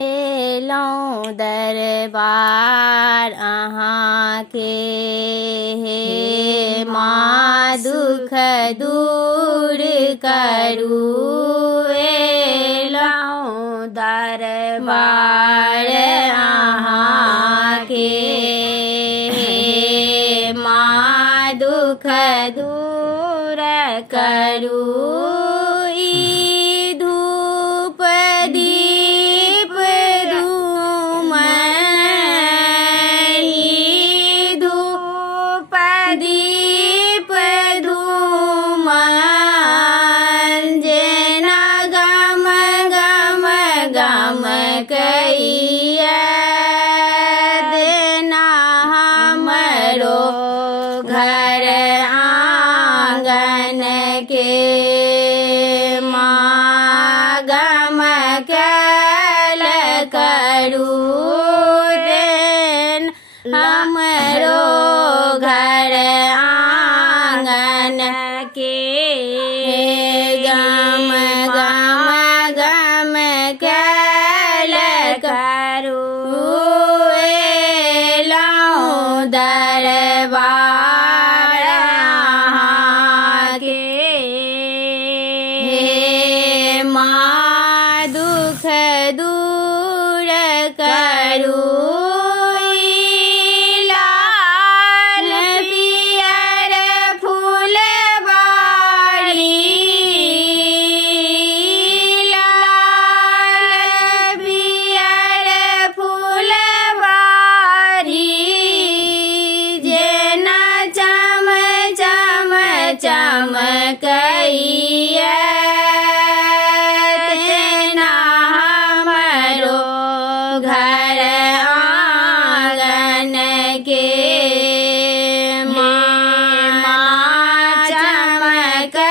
लौं दरबार अहाँ के हे माँ दुख दूर करू लौं दरबार अहाँ के हे माँ दुख दूर करू घर आंगन के माँ गम कल करू देन हमरो घर आंगन के गम गम गम कल करू लौं दरबार दुख दूर करू लाल पियर फूल बाड़ी लाल पियर फूल बाड़ी जेना चम चम चमकैया घर आंगन के माँ चमकल